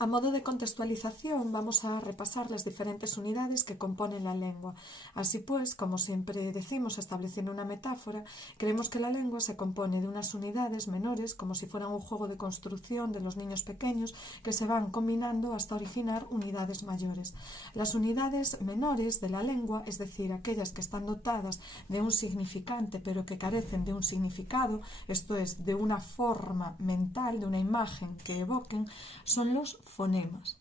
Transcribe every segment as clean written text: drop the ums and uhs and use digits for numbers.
A modo de contextualización, vamos a repasar las diferentes unidades que componen la lengua. Así pues, como siempre decimos, estableciendo una metáfora, creemos que la lengua se compone de unas unidades menores, como si fueran un juego de construcción de los niños pequeños, que se van combinando hasta originar unidades mayores. Las unidades menores de la lengua, es decir, aquellas que están dotadas de un significante pero que carecen de un significado, esto es, de una forma mental, de una imagen que evoquen, son los fonemas.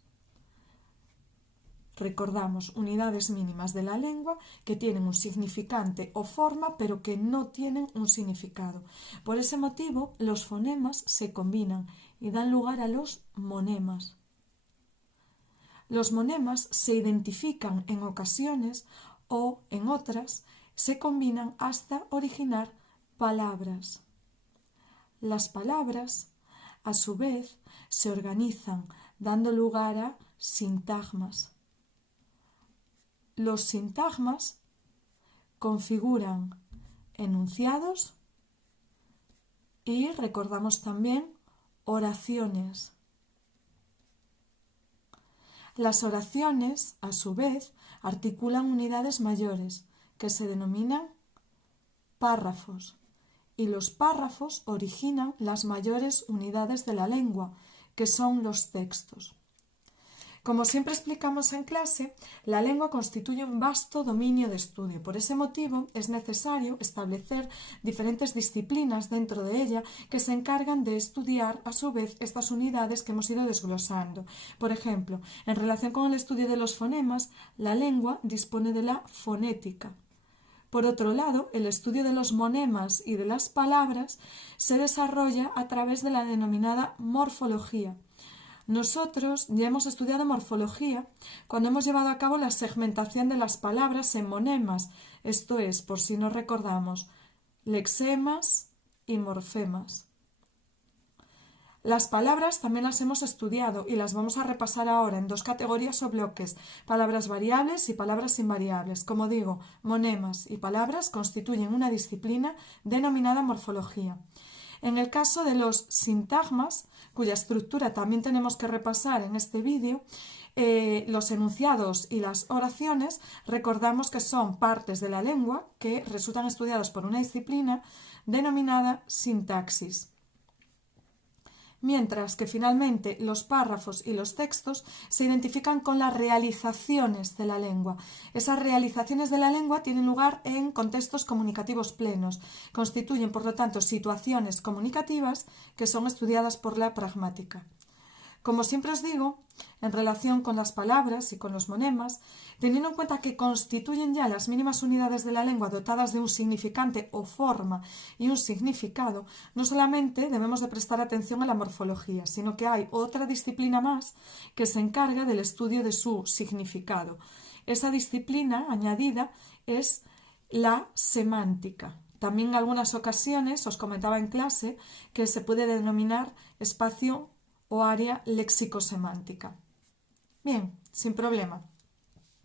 Recordamos, unidades mínimas de la lengua que tienen un significante o forma, pero que no tienen un significado. Por ese motivo, los fonemas se combinan y dan lugar a los monemas. Los monemas se identifican en ocasiones o en otras se combinan hasta originar palabras. Las palabras, a su vez, se organizan dando lugar a sintagmas. Los sintagmas configuran enunciados y recordamos también oraciones. Las oraciones, a su vez, articulan unidades mayores que se denominan párrafos y los párrafos originan las mayores unidades de la lengua, que son los textos. Como siempre explicamos en clase, la lengua constituye un vasto dominio de estudio. Por ese motivo es necesario establecer diferentes disciplinas dentro de ella que se encargan de estudiar a su vez estas unidades que hemos ido desglosando. Por ejemplo, en relación con el estudio de los fonemas, la lengua dispone de la fonética. Por otro lado, el estudio de los monemas y de las palabras se desarrolla a través de la denominada morfología. Nosotros ya hemos estudiado morfología cuando hemos llevado a cabo la segmentación de las palabras en monemas, esto es, por si no recordamos, lexemas y morfemas. Las palabras también las hemos estudiado y las vamos a repasar ahora en dos categorías o bloques, palabras variables y palabras invariables. Como digo, monemas y palabras constituyen una disciplina denominada morfología. En el caso de los sintagmas, cuya estructura también tenemos que repasar en este vídeo, los enunciados y las oraciones recordamos que son partes de la lengua que resultan estudiados por una disciplina denominada sintaxis. Mientras que finalmente los párrafos y los textos se identifican con las realizaciones de la lengua. Esas realizaciones de la lengua tienen lugar en contextos comunicativos plenos. Constituyen, por lo tanto, situaciones comunicativas que son estudiadas por la pragmática. Como siempre os digo, en relación con las palabras y con los monemas, teniendo en cuenta que constituyen ya las mínimas unidades de la lengua dotadas de un significante o forma y un significado, no solamente debemos de prestar atención a la morfología, sino que hay otra disciplina más que se encarga del estudio de su significado. Esa disciplina añadida es la semántica. También en algunas ocasiones os comentaba en clase que se puede denominar espacio o área léxico-semántica. Bien, sin problema.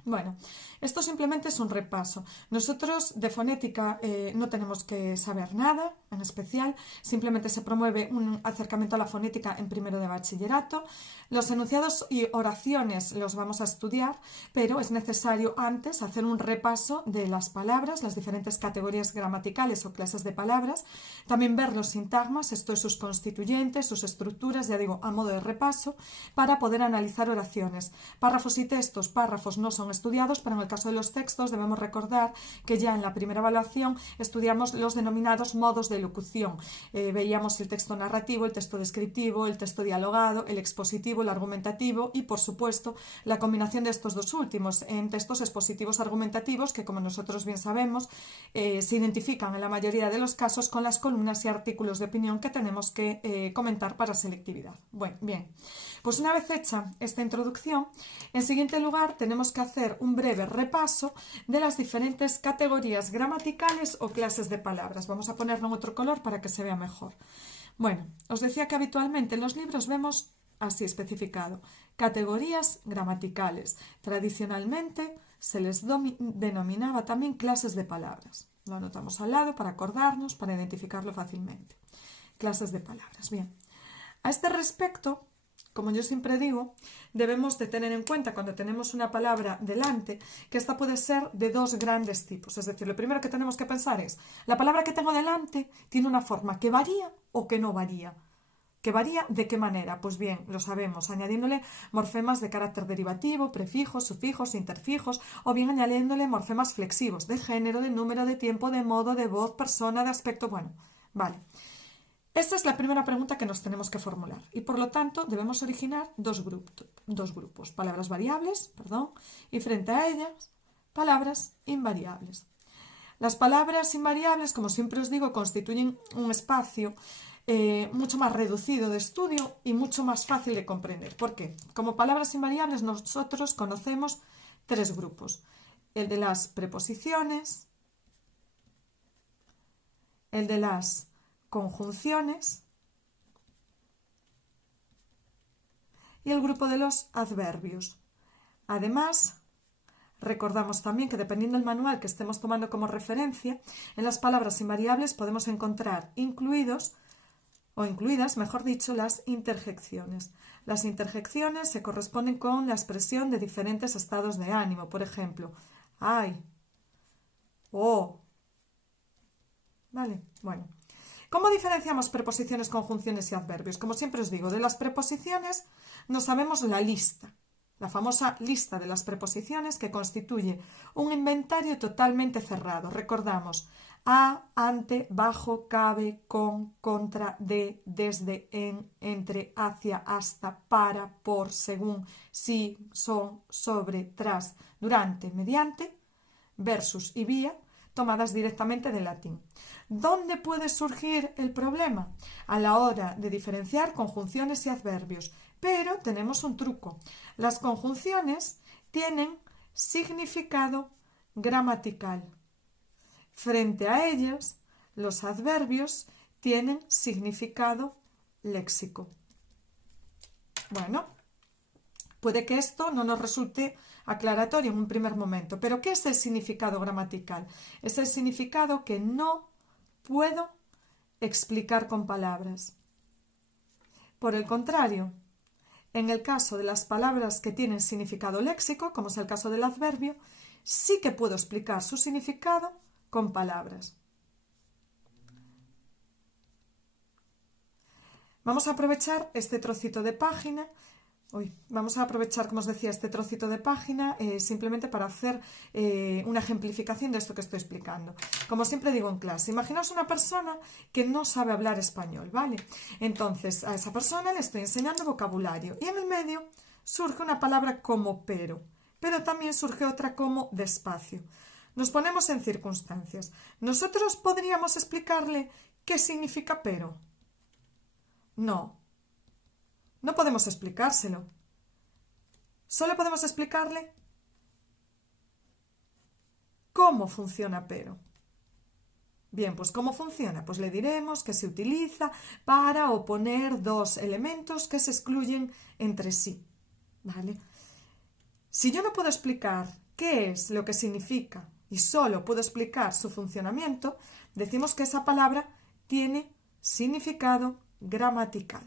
Bueno, esto simplemente es un repaso. Nosotros de fonética no tenemos que saber nada en especial, simplemente se promueve un acercamiento a la fonética en primero de bachillerato. Los enunciados y oraciones los vamos a estudiar, pero es necesario antes hacer un repaso de las palabras, las diferentes categorías gramaticales o clases de palabras, también ver los sintagmas, esto es sus constituyentes, sus estructuras, ya digo, a modo de repaso, para poder analizar oraciones. Párrafos y textos, párrafos no son estudiados, pero en el caso de los textos debemos recordar que ya en la primera evaluación estudiamos los denominados modos de locución. Veíamos el texto narrativo, el texto descriptivo, el texto dialogado, el expositivo, el argumentativo y, por supuesto, la combinación de estos dos últimos en textos expositivos argumentativos que, como nosotros bien sabemos, se identifican en la mayoría de los casos con las columnas y artículos de opinión que tenemos que comentar para selectividad. Bueno, bien, pues una vez hecha esta introducción, en siguiente lugar tenemos que hacer un breve repaso de las diferentes categorías gramaticales o clases de palabras. Vamos a ponerlo en otro color para que se vea mejor. Bueno, os decía que habitualmente en los libros vemos así especificado categorías gramaticales. Tradicionalmente se les denominaba también clases de palabras. Lo anotamos al lado para acordarnos, para identificarlo fácilmente. Clases de palabras. Bien. A este respecto, como yo siempre digo, debemos de tener en cuenta cuando tenemos una palabra delante que esta puede ser de dos grandes tipos. Es decir, lo primero que tenemos que pensar es, ¿la palabra que tengo delante tiene una forma que varía o que no varía? ¿Que varía de qué manera? Pues bien, lo sabemos, añadiéndole morfemas de carácter derivativo, prefijos, sufijos, interfijos, o bien añadiéndole morfemas flexivos, de género, de número, de tiempo, de modo, de voz, persona, de aspecto. Bueno, vale. Esta es la primera pregunta que nos tenemos que formular y por lo tanto debemos originar dos grupos, palabras variables, y frente a ellas palabras invariables. Las palabras invariables, como siempre os digo, constituyen un espacio mucho más reducido de estudio y mucho más fácil de comprender. ¿Por qué? Como palabras invariables nosotros conocemos tres grupos. El de las preposiciones, el de las conjunciones y el grupo de los adverbios. Además, recordamos también que dependiendo del manual que estemos tomando como referencia, en las palabras invariables podemos encontrar incluidas, mejor dicho, las interjecciones. Las interjecciones se corresponden con la expresión de diferentes estados de ánimo. Por ejemplo, ay, oh. ¿Vale? Bueno. ¿Cómo diferenciamos preposiciones, conjunciones y adverbios? Como siempre os digo, de las preposiciones no sabemos la lista, la famosa lista de las preposiciones que constituye un inventario totalmente cerrado. Recordamos, a, ante, bajo, cabe, con, contra, de, desde, en, entre, hacia, hasta, para, por, según, si, son, sobre, tras, durante, mediante, versus y vía, tomadas directamente del latín. ¿Dónde puede surgir el problema? A la hora de diferenciar conjunciones y adverbios. Pero tenemos un truco. Las conjunciones tienen significado gramatical. Frente a ellas, los adverbios tienen significado léxico. Bueno, puede que esto no nos resulte aclaratorio en un primer momento, pero ¿qué es el significado gramatical? Es el significado que no puedo explicar con palabras. Por el contrario, en el caso de las palabras que tienen significado léxico, como es el caso del adverbio, sí que puedo explicar su significado con palabras. Vamos a aprovechar este trocito de página. Vamos a aprovechar, como os decía, este trocito de página simplemente para hacer una ejemplificación de esto que estoy explicando. Como siempre digo en clase, imaginaos una persona que no sabe hablar español, ¿vale? Entonces, a esa persona le estoy enseñando vocabulario y en el medio surge una palabra como pero también surge otra como despacio. Nos ponemos en circunstancias. ¿Nosotros podríamos explicarle qué significa pero? No podemos explicárselo. Solo podemos explicarle cómo funciona pero. Bien, pues ¿cómo funciona? Pues le diremos que se utiliza para oponer dos elementos que se excluyen entre sí. ¿Vale? Si yo no puedo explicar qué es lo que significa y solo puedo explicar su funcionamiento, decimos que esa palabra tiene significado gramatical.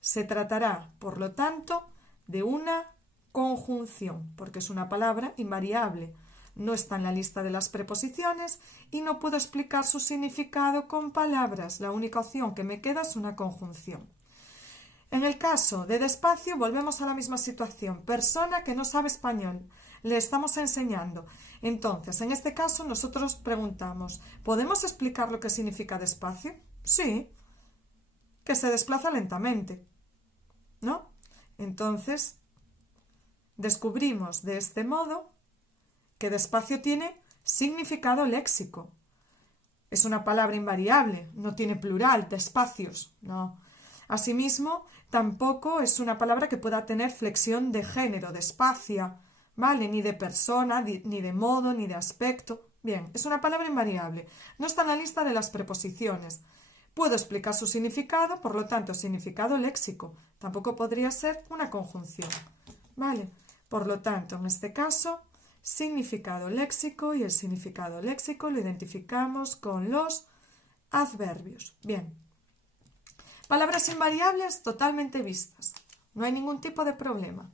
Se tratará, por lo tanto, de una conjunción, porque es una palabra invariable. No está en la lista de las preposiciones y no puedo explicar su significado con palabras. La única opción que me queda es una conjunción. En el caso de despacio, volvemos a la misma situación. Persona que no sabe español. Le estamos enseñando. Entonces, en este caso, nosotros preguntamos, ¿podemos explicar lo que significa despacio? Sí, que se desplaza lentamente, ¿no? Entonces, descubrimos de este modo que despacio tiene significado léxico. Es una palabra invariable, no tiene plural, despacios, no. Asimismo, tampoco es una palabra que pueda tener flexión de género, despacia, ¿vale? Ni de persona, ni de modo, ni de aspecto. Bien, es una palabra invariable. No está en la lista de las preposiciones. Puedo explicar su significado, por lo tanto, significado léxico. Tampoco podría ser una conjunción, ¿vale? Por lo tanto, en este caso, significado léxico, y el significado léxico lo identificamos con los adverbios. Bien. Palabras invariables totalmente vistas. No hay ningún tipo de problema.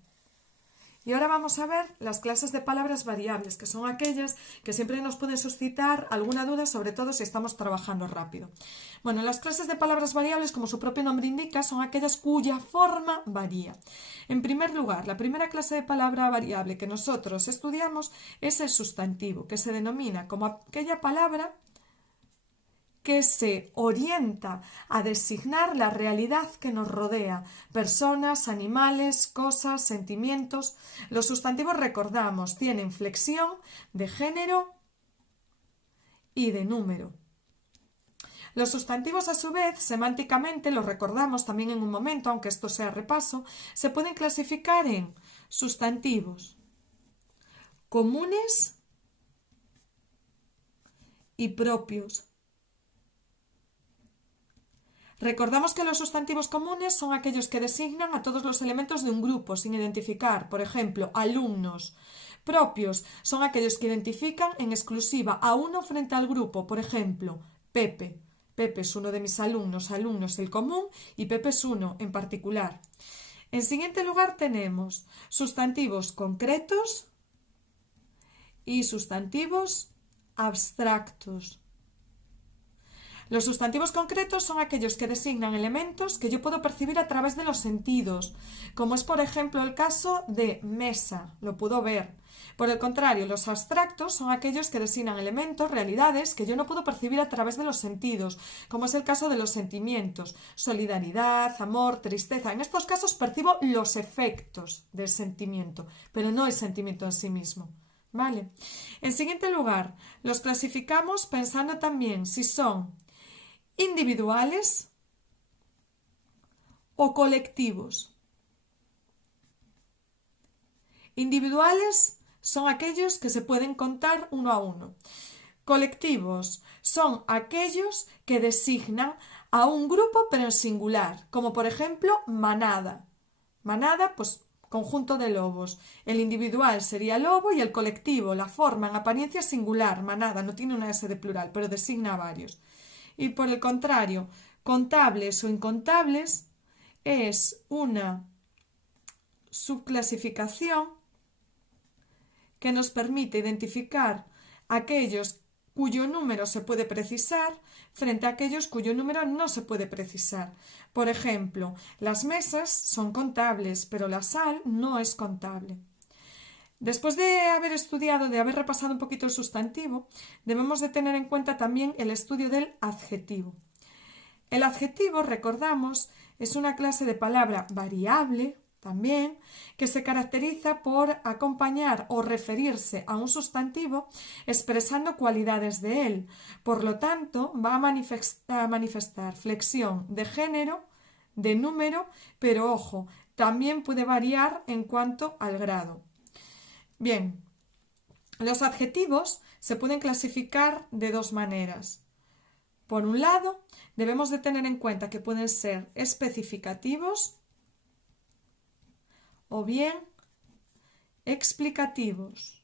Y ahora vamos a ver las clases de palabras variables, que son aquellas que siempre nos pueden suscitar alguna duda, sobre todo si estamos trabajando rápido. Bueno, las clases de palabras variables, como su propio nombre indica, son aquellas cuya forma varía. En primer lugar, la primera clase de palabra variable que nosotros estudiamos es el sustantivo, que se denomina como aquella palabra que se orienta a designar la realidad que nos rodea, personas, animales, cosas, sentimientos. Los sustantivos, recordamos, tienen flexión de género y de número. Los sustantivos, a su vez, semánticamente, los recordamos también en un momento, aunque esto sea repaso, se pueden clasificar en sustantivos comunes y propios. Recordamos que los sustantivos comunes son aquellos que designan a todos los elementos de un grupo sin identificar, por ejemplo, alumnos. Propios son aquellos que identifican en exclusiva a uno frente al grupo, por ejemplo, Pepe. Pepe es uno de mis alumnos, alumnos el común, y Pepe es uno en particular. En siguiente lugar tenemos sustantivos concretos y sustantivos abstractos. Los sustantivos concretos son aquellos que designan elementos que yo puedo percibir a través de los sentidos, como es por ejemplo el caso de mesa, lo puedo ver. Por el contrario, los abstractos son aquellos que designan elementos, realidades, que yo no puedo percibir a través de los sentidos, como es el caso de los sentimientos, solidaridad, amor, tristeza. En estos casos percibo los efectos del sentimiento, pero no el sentimiento en sí mismo. ¿Vale? En siguiente lugar, los clasificamos pensando también si son individuales o colectivos. Individuales son aquellos que se pueden contar uno a uno. Colectivos son aquellos que designan a un grupo pero en singular, como por ejemplo manada. Manada, pues conjunto de lobos. El individual sería lobo y el colectivo, la forma en apariencia singular, manada, no tiene una S de plural, pero designa a varios. Y por el contrario, contables o incontables es una subclasificación que nos permite identificar aquellos cuyo número se puede precisar frente a aquellos cuyo número no se puede precisar. Por ejemplo, las mesas son contables, pero la sal no es contable. Después de haber estudiado, de haber repasado un poquito el sustantivo, debemos de tener en cuenta también el estudio del adjetivo. El adjetivo, recordamos, es una clase de palabra variable también, que se caracteriza por acompañar o referirse a un sustantivo expresando cualidades de él. Por lo tanto, va a manifestar flexión de género, de número, pero ojo, también puede variar en cuanto al grado. Bien, los adjetivos se pueden clasificar de dos maneras. Por un lado, debemos de tener en cuenta que pueden ser especificativos o bien explicativos.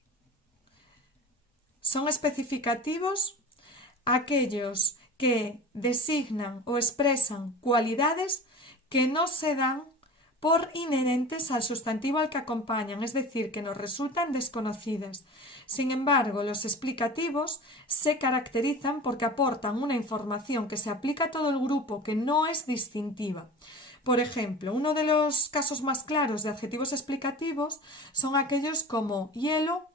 Son especificativos aquellos que designan o expresan cualidades que no se dan por inherentes al sustantivo al que acompañan, es decir, que nos resultan desconocidas. Sin embargo, los explicativos se caracterizan porque aportan una información que se aplica a todo el grupo, que no es distintiva. Por ejemplo, uno de los casos más claros de adjetivos explicativos son aquellos como hielo,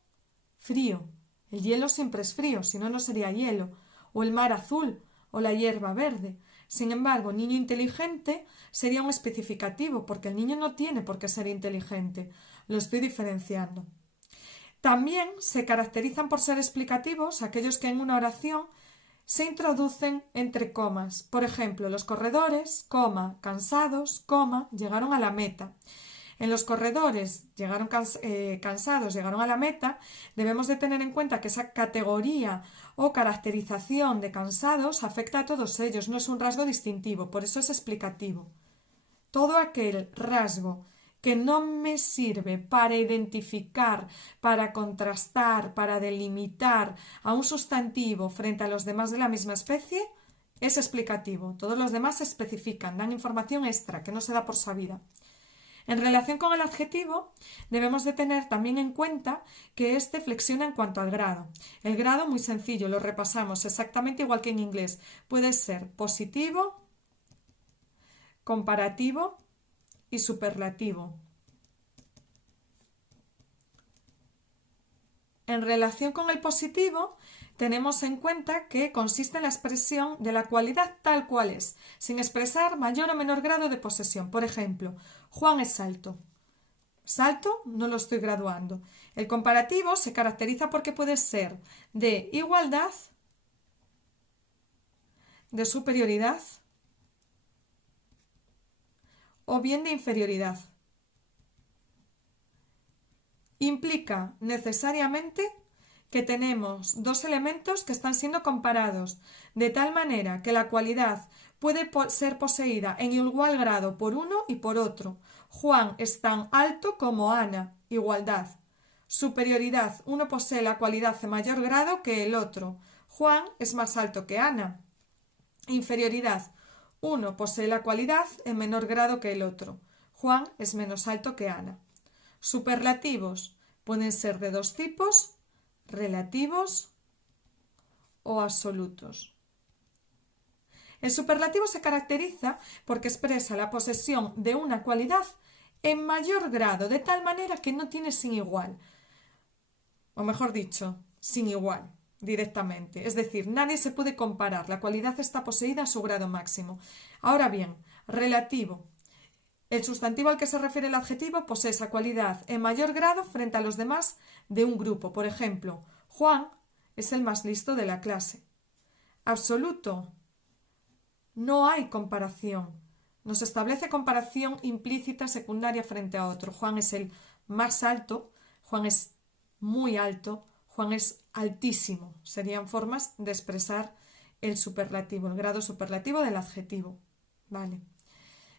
frío. El hielo siempre es frío, si no, no sería hielo. O el mar azul, o la hierba verde. Sin embargo, niño inteligente sería un especificativo, porque el niño no tiene por qué ser inteligente. Lo estoy diferenciando. También se caracterizan por ser explicativos aquellos que en una oración se introducen entre comas. Por ejemplo, los corredores, coma, cansados, coma, llegaron a la meta. En los corredores llegaron cansados, llegaron a la meta, debemos de tener en cuenta que esa categoría o caracterización de cansados afecta a todos ellos, no es un rasgo distintivo, por eso es explicativo. Todo aquel rasgo que no me sirve para identificar, para contrastar, para delimitar a un sustantivo frente a los demás de la misma especie, es explicativo. Todos los demás se especifican, dan información extra que no se da por sabida. En relación con el adjetivo, debemos de tener también en cuenta que este flexiona en cuanto al grado. El grado, muy sencillo, lo repasamos exactamente igual que en inglés. Puede ser positivo, comparativo y superlativo. En relación con el positivo, tenemos en cuenta que consiste en la expresión de la cualidad tal cual es, sin expresar mayor o menor grado de posesión. Por ejemplo, Juan es alto. Salto no lo estoy graduando. El comparativo se caracteriza porque puede ser de igualdad, de superioridad o bien de inferioridad. Implica necesariamente que tenemos dos elementos que están siendo comparados, de tal manera que la cualidad puede ser poseída en igual grado por uno y por otro. Juan es tan alto como Ana, igualdad. Superioridad, uno posee la cualidad en mayor grado que el otro. Juan es más alto que Ana. Inferioridad, uno posee la cualidad en menor grado que el otro. Juan es menos alto que Ana. Superlativos pueden ser de dos tipos, relativos o absolutos. El superlativo se caracteriza porque expresa la posesión de una cualidad en mayor grado, de tal manera que no tiene sin igual, o mejor dicho, sin igual directamente. Es decir, nadie se puede comparar, la cualidad está poseída a su grado máximo. Ahora bien, relativo. El sustantivo al que se refiere el adjetivo posee esa cualidad en mayor grado frente a los demás de un grupo. Por ejemplo, Juan es el más listo de la clase. Absoluto. No hay comparación. Nos establece comparación implícita secundaria frente a otro. Juan es el más alto, Juan es muy alto, Juan es altísimo. Serían formas de expresar el superlativo, el grado superlativo del adjetivo. Vale.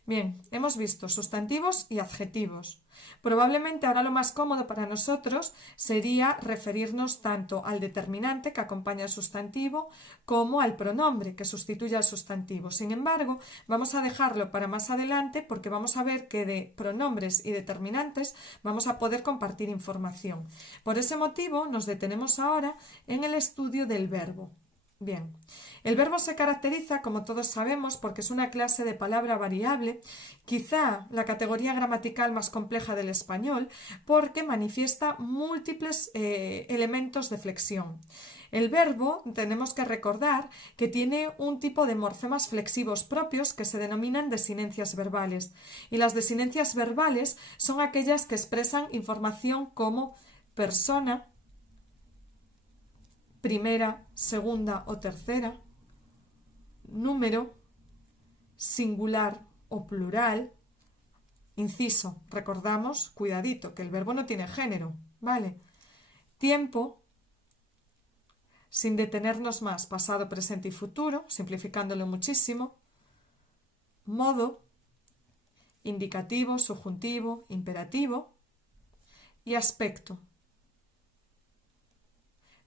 Bien, hemos visto sustantivos y adjetivos. Probablemente ahora lo más cómodo para nosotros sería referirnos tanto al determinante que acompaña al sustantivo como al pronombre que sustituye al sustantivo. Sin embargo, vamos a dejarlo para más adelante porque vamos a ver que de pronombres y determinantes vamos a poder compartir información. Por ese motivo nos detenemos ahora en el estudio del verbo. Bien, el verbo se caracteriza, como todos sabemos, porque es una clase de palabra variable, quizá la categoría gramatical más compleja del español, porque manifiesta múltiples elementos de flexión. El verbo, tenemos que recordar que tiene un tipo de morfemas flexivos propios que se denominan desinencias verbales. Y las desinencias verbales son aquellas que expresan información como persona, primera, segunda o tercera, número, singular o plural, inciso, recordamos, cuidadito, que el verbo no tiene género, ¿vale? Tiempo, sin detenernos más, pasado, presente y futuro, simplificándolo muchísimo, modo, indicativo, subjuntivo, imperativo y aspecto,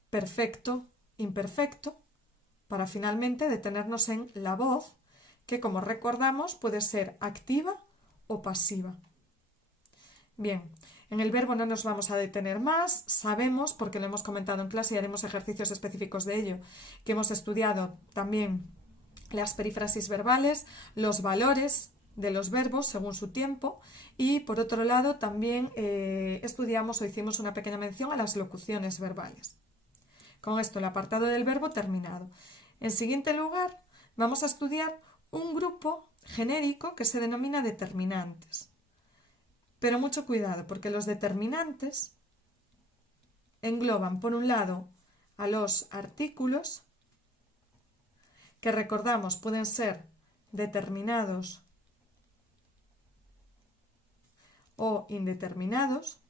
perfecto, imperfecto, para finalmente detenernos en la voz, que como recordamos puede ser activa o pasiva. Bien, en el verbo no nos vamos a detener más, sabemos, porque lo hemos comentado en clase y haremos ejercicios específicos de ello, que hemos estudiado también las perífrasis verbales, los valores de los verbos según su tiempo y por otro lado también estudiamos o hicimos una pequeña mención a las locuciones verbales. Con esto el apartado del verbo terminado. En siguiente lugar, vamos a estudiar un grupo genérico que se denomina determinantes. Pero mucho cuidado, porque los determinantes engloban, por un lado, a los artículos, que recordamos pueden ser determinados o indeterminados.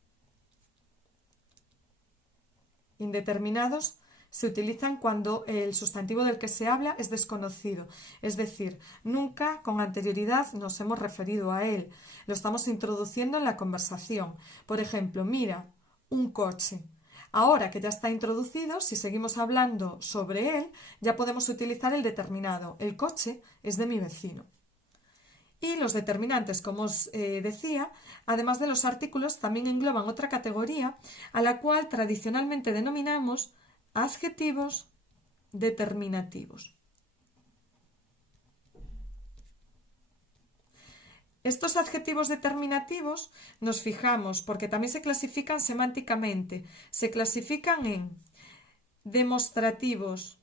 Indeterminados se utilizan cuando el sustantivo del que se habla es desconocido, es decir, nunca con anterioridad nos hemos referido a él, lo estamos introduciendo en la conversación. Por ejemplo, mira, un coche. Ahora que ya está introducido, si seguimos hablando sobre él, ya podemos utilizar el determinado. El coche es de mi vecino. Y los determinantes, como os decía, además de los artículos, también engloban otra categoría a la cual tradicionalmente denominamos adjetivos determinativos. Estos adjetivos determinativos nos fijamos porque también se clasifican semánticamente. Se clasifican en demostrativos,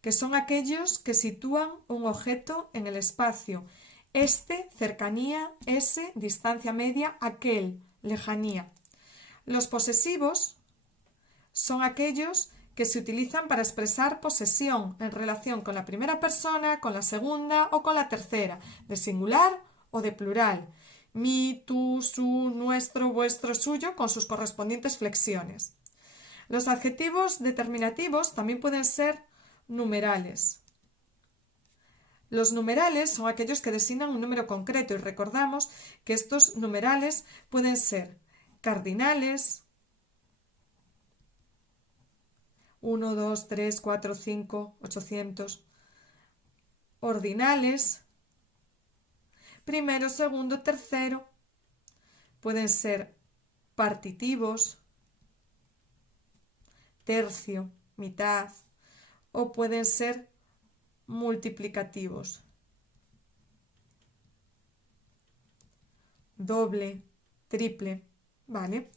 que son aquellos que sitúan un objeto en el espacio. Este, cercanía; ese, distancia media; aquel, lejanía. Los posesivos son aquellos que se utilizan para expresar posesión en relación con la primera persona, con la segunda o con la tercera, de singular o de plural. Mi, tú, su, nuestro, vuestro, suyo, con sus correspondientes flexiones. Los adjetivos determinativos también pueden ser numerales. Los numerales son aquellos que designan un número concreto y recordamos que estos numerales pueden ser cardinales, 1, 2, 3, 4, 5, 800, ordinales, primero, segundo, tercero, pueden ser partitivos, tercio, mitad, o pueden ser multiplicativos, doble, triple, ¿vale?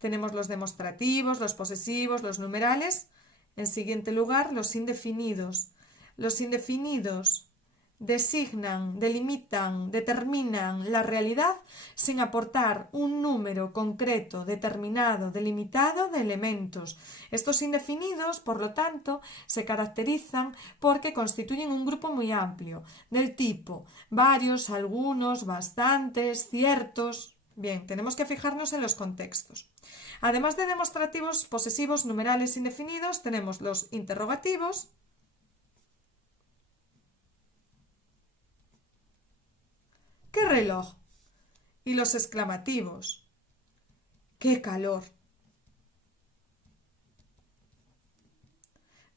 Tenemos los demostrativos, los posesivos, los numerales. En siguiente lugar, los indefinidos. Los indefinidos designan, delimitan, determinan la realidad sin aportar un número concreto, determinado, delimitado de elementos. Estos indefinidos, por lo tanto, se caracterizan porque constituyen un grupo muy amplio, del tipo varios, algunos, bastantes, ciertos. Bien, tenemos que fijarnos en los contextos. Además de demostrativos, posesivos, numerales, indefinidos, tenemos los interrogativos, ¡qué reloj!, y los exclamativos, ¡qué calor!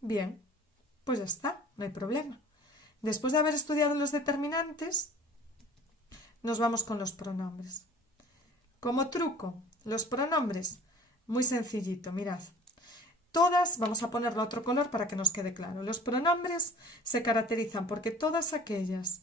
Bien, pues ya está, no hay problema. Después de haber estudiado los determinantes, nos vamos con los pronombres. Como truco, los pronombres, muy sencillito, mirad. Todas, vamos a ponerlo a otro color para que nos quede claro. Los pronombres se caracterizan porque todas aquellas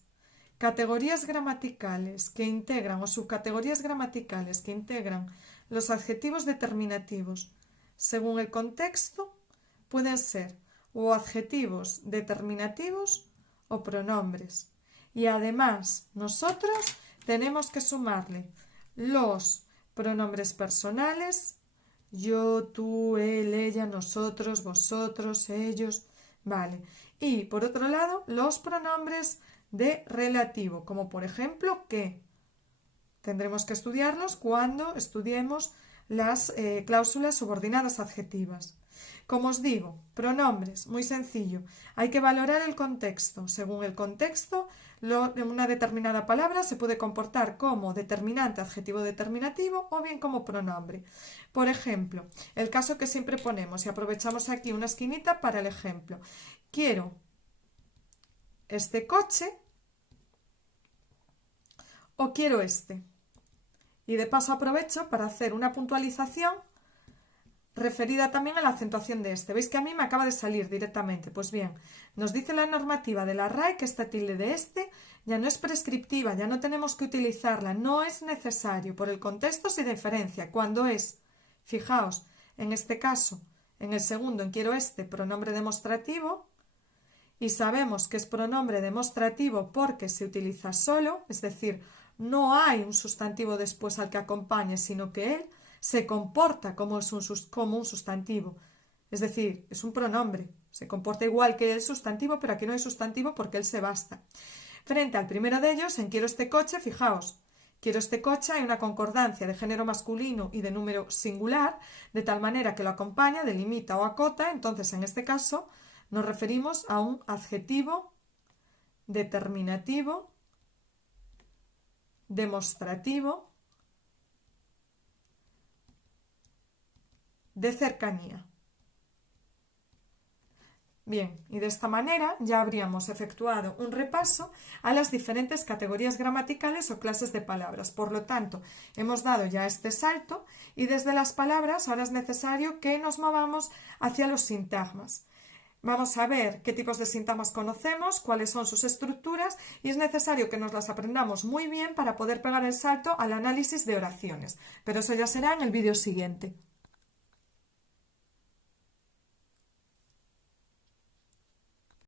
categorías gramaticales que integran o subcategorías gramaticales que integran los adjetivos determinativos según el contexto pueden ser o adjetivos determinativos o pronombres. Y además nosotros tenemos que sumarle los pronombres personales, yo, tú, él, ella, nosotros, vosotros, ellos, vale. Y por otro lado, los pronombres de relativo, como por ejemplo que. Tendremos que estudiarlos cuando estudiemos las cláusulas subordinadas adjetivas. Como os digo, pronombres, muy sencillo. Hay que valorar el contexto. Según el contexto, una determinada palabra se puede comportar como determinante adjetivo determinativo o bien como pronombre. Por ejemplo, el caso que siempre ponemos, y aprovechamos aquí una esquinita para el ejemplo. Quiero este coche o quiero este. Y de paso aprovecho para hacer una puntualización referida también a la acentuación de este. ¿Veis que a mí me acaba de salir directamente? Pues bien, nos dice la normativa de la RAE que esta tilde de este ya no es prescriptiva, ya no tenemos que utilizarla, no es necesario. Por el contexto se diferencia. Cuando es, fijaos, en este caso, en el segundo, en quiero este, pronombre demostrativo, y sabemos que es pronombre demostrativo porque se utiliza solo, es decir, no hay un sustantivo después al que acompañe, sino que él se comporta como un sustantivo. Es decir, es un pronombre. Se comporta igual que el sustantivo, pero aquí no hay sustantivo porque él se basta. Frente al primero de ellos, en quiero este coche, fijaos, quiero este coche, hay una concordancia de género masculino y de número singular, de tal manera que lo acompaña, delimita o acota. Entonces, en este caso, nos referimos a un adjetivo determinativo, demostrativo, de cercanía. Bien, y de esta manera ya habríamos efectuado un repaso a las diferentes categorías gramaticales o clases de palabras. Por lo tanto, hemos dado ya este salto y desde las palabras ahora es necesario que nos movamos hacia los sintagmas. Vamos a ver qué tipos de sintagmas conocemos, cuáles son sus estructuras y es necesario que nos las aprendamos muy bien para poder pegar el salto al análisis de oraciones. Pero eso ya será en el vídeo siguiente.